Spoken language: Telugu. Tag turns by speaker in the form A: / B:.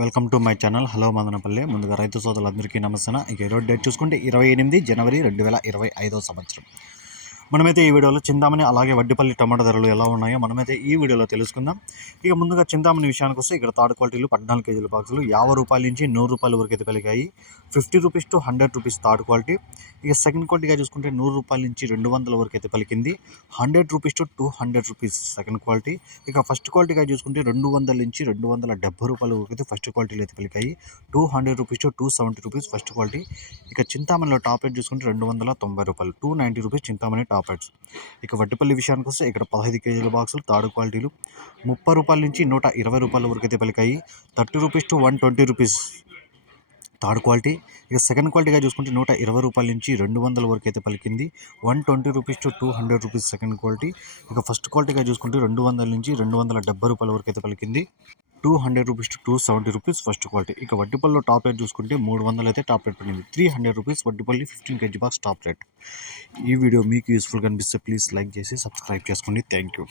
A: Welcome to my channel. Hello Madanapalle. ముందుగా రైతు సోదరులందరికీ నమస్తే ఇక ఈరోజు డేట్ చూసుకుంటే ఇరవై ఎనిమిది జనవరి రెండు వేల ఇరవై ఐదో సంవత్సరం. మనమైతే ఈ వీడియోలో చింతామణి అలాగే వడ్డిపల్లి టమాటా ధరలు ఎలా ఉన్నాయో మనమైతే ఈ వీడియోలో తెలుసుకుందాం. ఇక ముందుగా చింతామణి విషయానికి వస్తే ఇక్కడ థర్డ్ క్వాలిటీలు పద్నాలుగు కేజీల బాక్సులు యాభై రూపాయల నుంచి నూరు రూపాయల వరకు అయితే పెరిగాయి fifty rupees to hundred rupees third quality. ఇక సెకండ్ క్వాలిటీగా చూసుకుంటే నూరు రూపాయల నుంచి రెండు వందల వరకు అయితే పలికింది. Hundred rupees to two hundred rupees second quality. ఇక ఫస్ట్ క్వాలిటీగా చూసుకుంటే రెండు వందల నుంచి రెండు వందల డెబ్బై రూపాయల వరకు అయితే ఫస్ట్ క్వాలిటీలో అయితే పలికాయి. Two hundred rupees to two seventy rupees first quality. ఇక చింతామణిలో టాప్ రేట్ చూసుకుంటే రెండు వందల తొంభై రూపాయలు two ninety rupees Chintamani top rates ఇక వడ్డపల్లి విషయానికి వస్తే ఇక్కడ పదహైదు కేజీల బాక్సులు థర్డ్ క్వాలిటీలు ముప్పై రూపాయల నుంచి నూట ఇరవై రూపాయల వరకు అయితే పలికాయి. Thirty rupees to one twenty rupees. Third quality. ఇక సెకండ్ క్వాలిటీగా చూసుకుంటే నూట ఇరవై రూపాయల నుంచి రెండు వందల వరకు అయితే పలికింది. One twenty rupees to two hundred rupees second quality. ఇక ఫస్ట్ క్వాలిటీగా చూసుకుంటే రెండు వందల నుంచి రెండు వందల డెబ్బై రూపాయల వరకు అయితే పలికింది. Two hundred rupees to two seventy rupees first quality. ఇక వడ్డీపల్లిలో టాప్ రేట్ చూసుకుంటే మూడు వందలు అయితే టాప్ రేట్ పడింది. Three hundred rupees Vaddipalli fifteen KG box top rate. ఈ వీడియో మీకు యూస్ఫుల్గా అనిపిస్తే ప్లీజ్ లైక్ చేసి సబ్స్క్రైబ్ చేసుకోండి. Thank you.